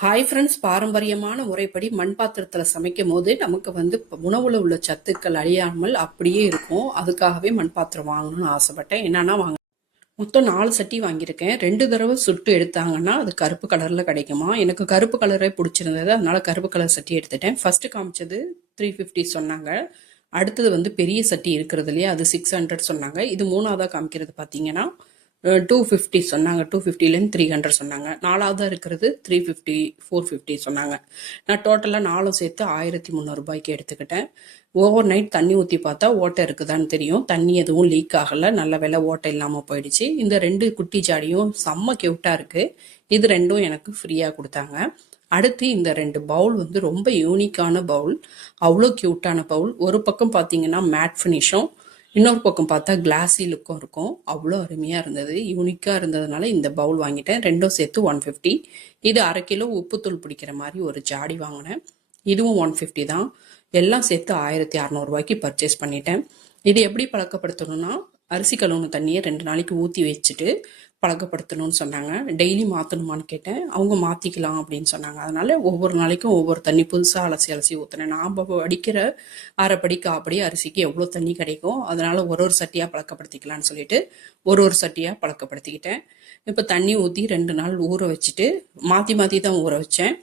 Hi friends, பாரம்பரியமான முறைப்படி மண் பாத்திரத்தில் சமைக்கும் போது நமக்கு வந்து உணவுல உள்ள சத்துக்கள் அழியாமல் அப்படியே இருக்கும். அதுக்காகவே மண் பாத்திரம் வாங்கணும்னு ஆசைப்பட்டேன். என்னன்னா மொத்தம் 4 சட்டி வாங்கியிருக்கேன். 2 தடவை சுட்டு எடுத்தாங்கன்னா அது கருப்பு கலரில் கிடைக்குமா. எனக்கு கருப்பு கலரே பிடிச்சிருந்தது, அதனால கருப்பு கலர் சட்டி எடுத்துட்டேன். ஃபர்ஸ்ட் காமிச்சது 350 சொன்னாங்க. அடுத்தது வந்து பெரிய சட்டி இருக்கிறதுலையே அது 600 சொன்னாங்க. இது மூணாவதாக காமிக்கிறது பார்த்தீங்கன்னா 250 சொன்னாங்க. 250லேருந்து 300 சொன்னாங்க. நாலாவதாக இருக்கிறது 350 450 சொன்னாங்க. நான் டோட்டலாக நாலும் சேர்த்து 1300 ரூபாய்க்கு எடுத்துக்கிட்டேன். ஓவர் நைட் தண்ணி ஊற்றி பார்த்தா ஓட்டை இருக்குதான்னு தெரியும். தண்ணி எதுவும் லீக் ஆகலை, நல்ல வேலை ஓட்டை இல்லாமல் போயிடுச்சு. இந்த 2 குட்டி ஜாடியும் செம்ம கியூட்டாக இருக்குது. இது ரெண்டும் எனக்கு ஃப்ரீயாக கொடுத்தாங்க. அடுத்து இந்த 2 பவுல் வந்து ரொம்ப யூனிக்கான பவுல், அவ்வளோ கியூட்டான பவுல். ஒரு பக்கம் பார்த்தீங்கன்னா மேட் ஃபினிஷும், இன்னொரு பக்கம் பார்த்தா கிளாஸி லுக்கும் இருக்கும். அவ்வளோ அருமையாக இருந்தது, யூனிக்காக இருந்ததுனால இந்த பவுல் வாங்கிட்டேன். ரெண்டும் சேர்த்து 150. இது அரை கிலோ உப்புத்தூள் பிடிக்கிற மாதிரி ஒரு ஜாடி வாங்கினேன். இதுவும் 150 தான். எல்லாம் சேர்த்து 1600 ரூபாய்க்கு பர்ச்சேஸ் பண்ணிட்டேன். இது எப்படி பழக்கப்படுத்தணும்னா, அரிசி கழுவுன தண்ணியை 2 நாளைக்கு ஊற்றி வச்சுட்டு பழக்கப்படுத்தணும்னு சொன்னாங்க. டெய்லி மாற்றணுமான்னு கேட்டேன். அவங்க மாற்றிக்கலாம் அப்படின்னு சொன்னாங்க. அதனால ஒவ்வொரு நாளைக்கும் ஒவ்வொரு தண்ணி புதுசாக அலசி அலசி ஊற்றினேன். நாம் அடிக்கிற அரைப்படி காப்படி அரிசிக்கு எவ்வளோ தண்ணி கிடைக்கும், அதனால ஒரு சட்டியாக பழக்கப்படுத்திக்கலான்னு சொல்லிட்டு ஒரு சட்டியாக பழக்கப்படுத்திக்கிட்டேன். இப்போ தண்ணி ஊற்றி 2 நாள் ஊற வச்சுட்டு மாற்றி மாற்றி தான் ஊற வச்சேன்.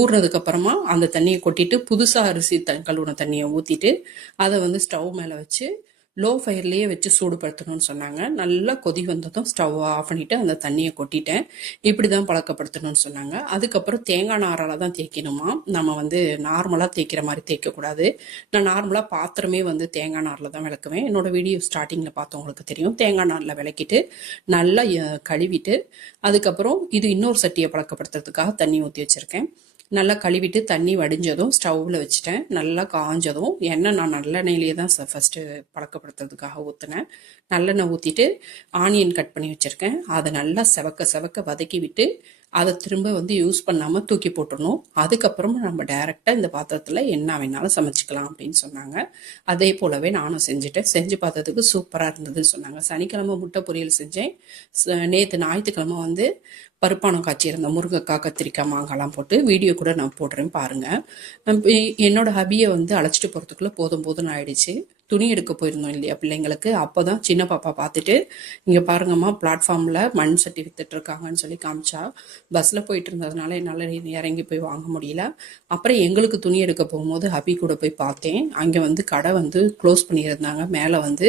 ஊறினதுக்கு அப்புறமா அந்த தண்ணியை கொட்டிட்டு புதுசாக அரிசி கழுவுன தண்ணியை ஊற்றிட்டு அதை வந்து ஸ்டவ் மேலே வச்சு லோ ஃபயர்லேயே வச்சு சூடுபடுத்தணும்னு சொன்னாங்க. நல்லா கொதி வந்ததும் ஸ்டவ் ஆஃப் பண்ணிவிட்டு அந்த தண்ணியை கொட்டிட்டேன். இப்படி தான் பழக்கப்படுத்தணும்னு சொன்னாங்க. அதுக்கப்புறம் தேங்காய் நாரால் தான் தேய்க்கணுமா, நம்ம வந்து நார்மலாக தேய்க்கிற மாதிரி தேய்க்கக்கூடாது. நான் நார்மலாக பாத்திரமே வந்து தேங்காய் நாரில் தான் விளக்குவேன். என்னோட வீடியோ ஸ்டார்டிங்கில் பார்த்தவங்களுக்கு தெரியும். தேங்காய் நாரில் விளக்கிட்டு நல்லா கழுவிட்டு அதுக்கப்புறம் இது இன்னொரு சட்டியை பழக்கப்படுத்துறதுக்காக தண்ணி ஊற்றி வச்சுருக்கேன். நல்லா கழுவிட்டு தண்ணி வடிஞ்சதும் ஸ்டவ்வில் வச்சுட்டேன். நல்லா காஞ்சதும் எண்ணெய் நான் நல்லெண்ணெயிலே தான் ஃபஸ்ட்டு பழக்கப்படுத்துறதுக்காக ஊற்றினேன். நல்லெண்ணெய் ஊற்றிட்டு ஆனியன் கட் பண்ணி வச்சுருக்கேன். அதை நல்லா செவக்க வதக்கி விட்டு அதை திரும்ப வந்து யூஸ் பண்ணாமல் தூக்கி போட்டுடணும். அதுக்கப்புறம் நம்ம டைரெக்டாக இந்த பாத்திரத்தில் என்ன வேணாலும் சமைச்சிக்கலாம் அப்படின்னு சொன்னாங்க. அதே போலவே நானும் செஞ்சுட்டேன். செஞ்சு பார்த்ததுக்கு சூப்பராக இருந்ததுன்னு சொன்னாங்க. சனிக்கிழமை முட்டை பொரியல் செஞ்சேன். நேற்று ஞாயிற்றுக்கிழமை வந்து பருப்பானம் காய்ச்சிருந்தேன். முருங்கைக்காய், கத்திரிக்காய், மாங்காய்லாம் போட்டு வீடியோ கூட நான் போடுறேன் பாருங்கள். என்னோட ஹபியை வந்து அழைச்சிட்டு போகிறதுக்குள்ளே போதும்னு ஆயிடுச்சு. துணி எடுக்க போயிருந்தோம் இல்லையா பிள்ளைங்களுக்கு. அப்போ தான் சின்ன பாப்பா பார்த்துட்டு, இங்கே பாருங்கம்மா பிளாட்ஃபார்மில் மண் சட்டி வித்துட்டு இருக்காங்கன்னு சொல்லி காமிச்சா. பஸ்ஸில் போயிட்டு இருந்ததுனால என்னால் இறங்கி போய் வாங்க முடியல. அப்புறம் எங்களுக்கு துணி எடுக்க போகும்போது ஹபி கூட போய் பார்த்தேன். அங்கே வந்து கடை வந்து க்ளோஸ் பண்ணியிருந்தாங்க, மேலே வந்து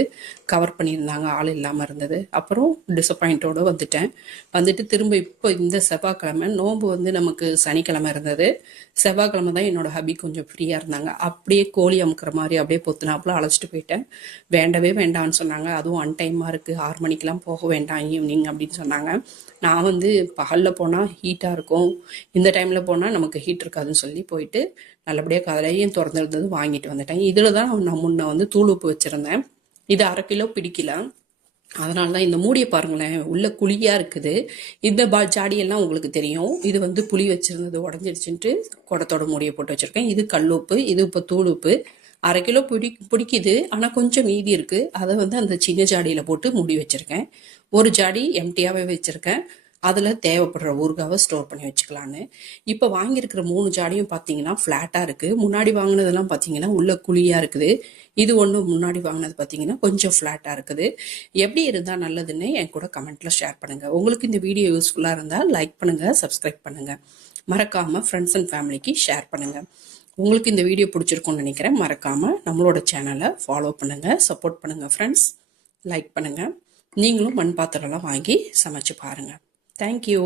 கவர் பண்ணியிருந்தாங்க, ஆள் இல்லாமல் இருந்தது. அப்புறம் டிசப்பாயிண்டோடு வந்துட்டு திரும்ப இப்போ இந்த செவ்வாய்க்கிழமை நோன்பு வந்து நமக்கு சனிக்கிழமை இருந்தது. செவ்வாய்க்கிழமை தான் என்னோட ஹபி கொஞ்சம் ஃப்ரீயாக இருந்தாங்க. அப்படியே கோழி அமுக்கிற மாதிரி அப்படியே பொத்துனாப்புல அழைச்சிட்டு போயிட்டேன். வேண்டவே வேண்டாம்னு சொன்னாங்க. அதுவும் அன்டைமாக இருக்குது, 6 மணிக்கெலாம் போக வேண்டாம் ஈவினிங் அப்படின்னு சொன்னாங்க. நான் வந்து பகலில் போனால் ஹீட்டாக இருக்கும், இந்த டைமில் போனால் நமக்கு ஹீட் இருக்காதுன்னு சொல்லி போயிட்டு நல்லபடியாக கதலையும் திறந்துருந்தது வாங்கிட்டு வந்துட்டேன். இதில் தான் நான் முன்ன வந்து தூள் உப்பு வச்சுருந்தேன். இது அரை கிலோ பிடிக்கல, அதனால தான். இந்த மூடியை பாருங்களேன், உள்ள குழியாக இருக்குது. இந்த ஜாடியெல்லாம் உங்களுக்கு தெரியும். இது வந்து புளி வச்சுருந்தது உடஞ்சிடுச்சுன்ட்டு குடத்தோட மூடியை போட்டு வச்சுருக்கேன். இது கல்லுப்பு, இது இப்போ தூள் உப்பு. அரை கிலோ பிடிக்குது, ஆனால் கொஞ்சம் மீதி இருக்குது. அதை வந்து அந்த சின்ன ஜாடியில் போட்டு மூடி வச்சுருக்கேன். ஒரு ஜாடி எம்டியாகவே வச்சுருக்கேன். அதில் தேவைப்படுற ஊறுகாவை ஸ்டோர் பண்ணி வச்சுக்கலான்னு. இப்போ வாங்கியிருக்கிற 3 ஜாடியும் பார்த்தீங்கன்னா ஃப்ளாட்டாக இருக்குது. முன்னாடி வாங்கினதெல்லாம் பார்த்தீங்கன்னா உள்ள குழியாக இருக்குது. இது ஒன்று முன்னாடி வாங்கினது பார்த்தீங்கன்னா கொஞ்சம் ஃப்ளாட்டாக இருக்குது. எப்படி இருந்தால் நல்லதுன்னு என் கூட கமெண்ட்டில் ஷேர் பண்ணுங்கள். உங்களுக்கு இந்த வீடியோ யூஸ்ஃபுல்லாக இருந்தால் லைக் பண்ணுங்கள், சப்ஸ்கிரைப் பண்ணுங்கள். மறக்காமல் ஃப்ரெண்ட்ஸ் அண்ட் ஃபேமிலிக்கு ஷேர் பண்ணுங்கள். உங்களுக்கு இந்த வீடியோ பிடிச்சிருக்கும்னு நினைக்கிறேன். மறக்காமல் நம்மளோட சேனலை ஃபாலோ பண்ணுங்கள், சப்போர்ட் பண்ணுங்கள் ஃப்ரெண்ட்ஸ். லைக் பண்ணுங்கள். நீங்களும் மண் பாத்திரம்லாம் வாங்கி சமைச்சு பாருங்கள். தேங்க்யூ.